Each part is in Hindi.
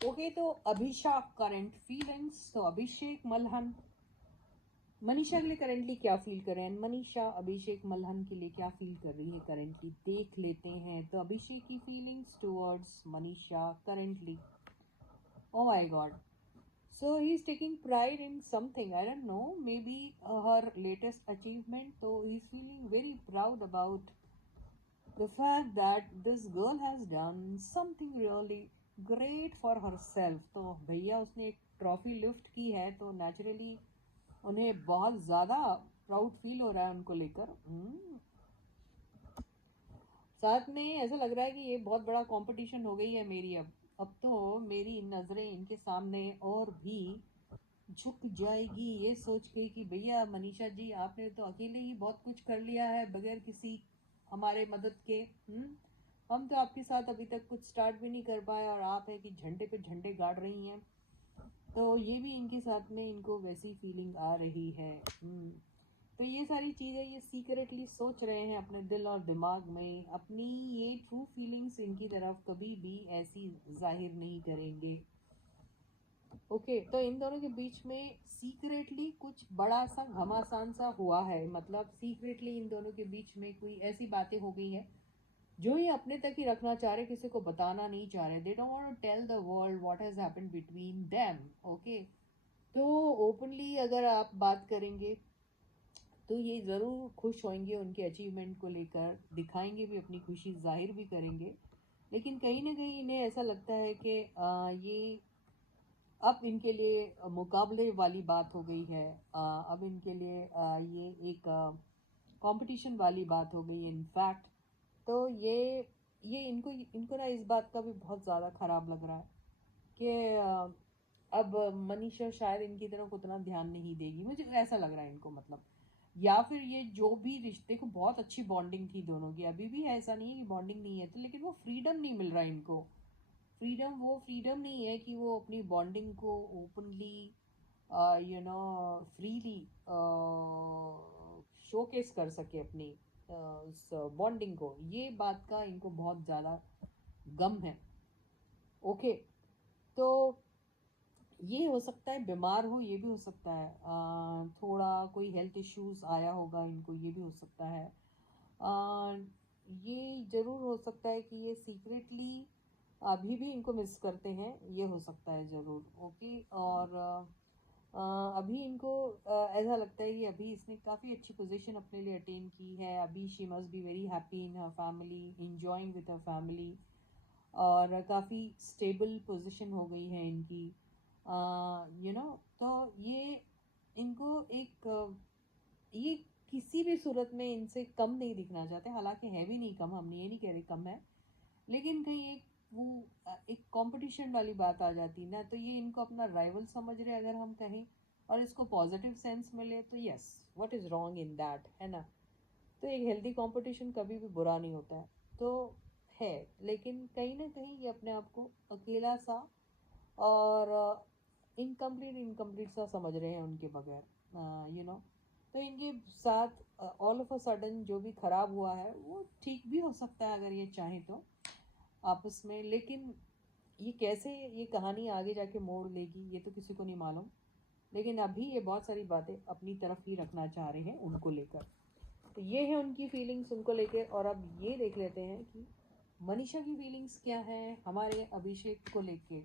ओके, तो अभिषेक करंट फीलिंग्स, तो अभिषेक मल्हन मनीषा के लिए करेंटली क्या फील कर रहे हैं, मनीषा अभिषेक मल्हन के लिए क्या फील कर रही है करेंटली, देख लेते हैं। तो अभिषेक की feelings towards Manisha currently, oh my God, so he's taking pride in something, I don't know, maybe her latest achievement, so he's feeling very proud about the fact that this girl has done something really great for herself। तो भैया उसने एक ट्रॉफी लिफ्ट की है, तो नेचुरली उन्हें बहुत ज़्यादा प्राउड फील हो रहा है उनको लेकर। साथ में ऐसा लग रहा है कि ये बहुत बड़ा कंपटीशन हो गई है मेरी। अब तो मेरी नज़रें इनके सामने और भी झुक जाएगी ये सोच के कि भैया मनीषा जी, आपने तो अकेले ही बहुत कुछ कर लिया है बगैर किसी हमारे मदद के। हम तो आपके साथ अभी तक कुछ स्टार्ट भी नहीं कर पाए, और आप है कि झंडे पे झंडे गाड़ रही हैं। तो ये भी इनके साथ में इनको वैसी फीलिंग आ रही है। तो ये सारी चीज़ें ये सीक्रेटली सोच रहे हैं अपने दिल और दिमाग में। अपनी ये ट्रू फीलिंग्स इनकी तरफ कभी भी ऐसी जाहिर नहीं करेंगे। ओके, तो इन दोनों के बीच में सीक्रेटली कुछ बड़ा सा घमासान सा हुआ है, मतलब सीक्रेटली इन दोनों के बीच में कोई ऐसी बातें हो गई है जो ये अपने तक ही रखना चाह रहे, किसी को बताना नहीं चाह रहे। They don't want to tell the world what has happened between them. Okay, तो ओपनली अगर आप बात करेंगे तो ये ज़रूर खुश होंगे उनके अचीवमेंट को लेकर, दिखाएंगे भी अपनी खुशी, जाहिर भी करेंगे। लेकिन कहीं ना कहीं इन्हें ऐसा लगता है कि ये अब इनके लिए मुकाबले वाली बात हो गई है। अब इनके लिए ये एक कंपटीशन वाली बात हो गई है इनफैक्ट। तो ये इनको इनको ना इस बात का भी बहुत ज़्यादा ख़राब लग रहा है कि अब मनीषा शायद इनकी तरफ उतना ध्यान नहीं देगी, मुझे ऐसा लग रहा है इनको। मतलब या फिर ये जो भी रिश्ते को, बहुत अच्छी बॉन्डिंग थी दोनों की, अभी भी ऐसा नहीं है कि बॉन्डिंग नहीं है, तो लेकिन वो फ्रीडम नहीं मिल रहा है इनको। फ्रीडम, वो फ्रीडम नहीं है कि वो अपनी बॉन्डिंग को ओपनली फ्रीली शोकेस कर सके अपनी उस बॉन्डिंग को। ये बात का इनको बहुत ज़्यादा गम है। ओके, तो ये हो सकता है बीमार हो, ये भी हो सकता है थोड़ा कोई हेल्थ इश्यूज आया होगा इनको, ये भी हो सकता है। ये ज़रूर हो सकता है कि ये सीक्रेटली अभी भी इनको मिस करते हैं, ये हो सकता है ज़रूर। ओके, और अभी इनको ऐसा लगता है कि अभी इसने काफ़ी अच्छी पोजीशन अपने लिए अटेन की है। अभी she must be very happy in her family, enjoying with her family, और काफ़ी स्टेबल पोजीशन हो गई है इनकी। तो ये इनको एक ये किसी भी सूरत में इनसे कम नहीं दिखना चाहते, हालांकि है भी नहीं कम, हम ये नहीं कह रहे कम है, लेकिन कहीं एक वो एक कंपटीशन वाली बात आ जाती ना, तो ये इनको अपना राइवल समझ रहे अगर हम कहें, और इसको पॉजिटिव सेंस मिले तो yes, what is wrong in that, है ना। तो एक हेल्दी कंपटीशन कभी भी बुरा नहीं होता है, तो है। लेकिन कहीं ना कहीं ये अपने आप को अकेला सा और इनकम्प्लीट इनकम्प्लीट सा समझ रहे हैं उनके बगैर। तो इनके साथ ऑल ऑफ अ सडन जो भी खराब हुआ है वो ठीक भी हो सकता है अगर ये चाहें तो आपस में। लेकिन ये कैसे ये कहानी आगे जाके मोड़ लेगी ये तो किसी को नहीं मालूम। लेकिन अभी ये बहुत सारी बातें अपनी तरफ ही रखना चाह रहे हैं उनको लेकर। तो ये है उनकी फीलिंग्स उनको लेकर। और अब ये देख लेते हैं कि मनीषा की फीलिंग्स क्या है हमारे अभिषेक को लेके।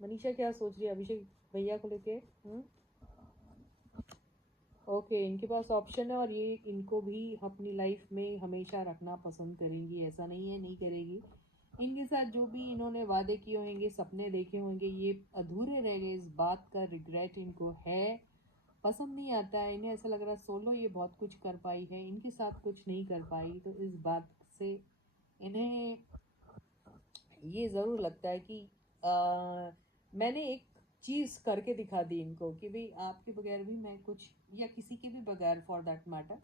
मनीषा क्या सोच रही है अभिषेक भैया को लेके। ओके, इनके पास ऑप्शन है, और ये इनको भी अपनी लाइफ में हमेशा रखना पसंद करेंगी, ऐसा नहीं है नहीं करेगी। इनके साथ जो भी इन्होंने वादे किए होंगे, सपने देखे होंगे, ये अधूरे रह गए, इस बात का रिग्रेट इनको है। पसंद नहीं आता है इन्हें, ऐसा लग रहा है सोलो ये बहुत कुछ कर पाई है, इनके साथ कुछ नहीं कर पाई, तो इस बात से इन्हें ये ज़रूर लगता है कि मैंने एक चीज़ करके दिखा दी इनको कि भाई आपके बगैर भी मैं कुछ, या किसी के भी बगैर फॉर दैट मैटर,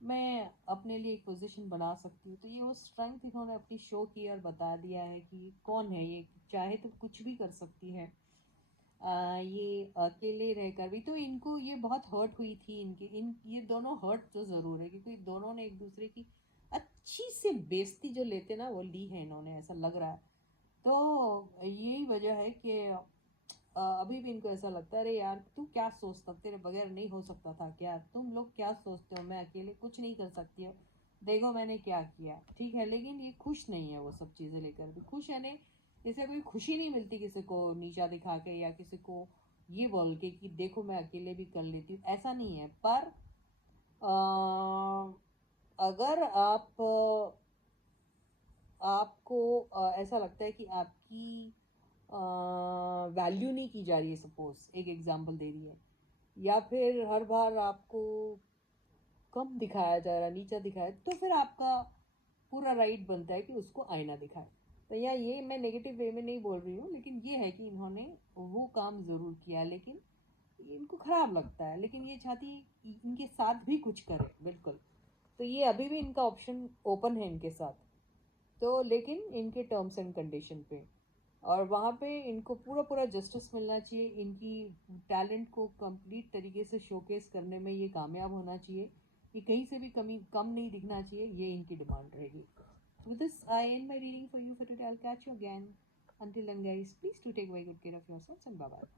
मैं अपने लिए एक पोजीशन बना सकती हूँ। तो ये वो स्ट्रेंथ इन्होंने अपनी शो की और बता दिया है कि कौन है ये, चाहे तो कुछ भी कर सकती है। ये अकेले रहकर भी, तो इनको ये बहुत हर्ट हुई थी, इनके इन ये दोनों हर्ट तो ज़रूर है, क्योंकि दोनों ने एक दूसरे की अच्छी सी बेइज्जती जो लेते ना वो ली है इन्होंने, ऐसा लग रहा है। तो यही वजह है कि अभी भी इनको ऐसा लगता है, अरे यार तू क्या सोचता, तेरे बगैर नहीं हो सकता था क्या, तुम लोग क्या सोचते हो, मैं अकेले कुछ नहीं कर सकती हूँ, देखो मैंने क्या किया, ठीक है। लेकिन ये खुश नहीं है, वो सब चीज़ें लेकर भी खुश है नहीं। इसे कोई खुशी नहीं मिलती किसी को नीचा दिखा के या किसी को ये बोल के कि देखो मैं अकेले भी कर लेती हूँ, ऐसा नहीं है। पर अगर आपको ऐसा लगता है कि आपकी वैल्यू नहीं की जा रही है, सपोज एक एग्जांपल दे रही है, या फिर हर बार आपको कम दिखाया जा रहा है, नीचा दिखाया, तो फिर आपका पूरा राइट बनता है कि उसको आईना दिखाए। तो या ये मैं नेगेटिव वे में नहीं बोल रही हूँ, लेकिन ये है कि इन्होंने वो काम ज़रूर किया, लेकिन इनको खराब लगता है, लेकिन ये चाहती इनके साथ भी कुछ करे, बिल्कुल। तो ये अभी भी इनका ऑप्शन ओपन है इनके साथ, तो लेकिन इनके टर्म्स एंड कंडीशन पे, और वहाँ पे इनको पूरा पूरा जस्टिस मिलना चाहिए, इनकी टैलेंट को कंप्लीट तरीके से शोकेस करने में ये कामयाब होना चाहिए, ये कहीं से भी कम नहीं दिखना चाहिए, ये इनकी डिमांड रहेगी। With this, I end my reading for you for today. I'll catch you again. Until then, guys, please do take very good care of yourselves and bye bye.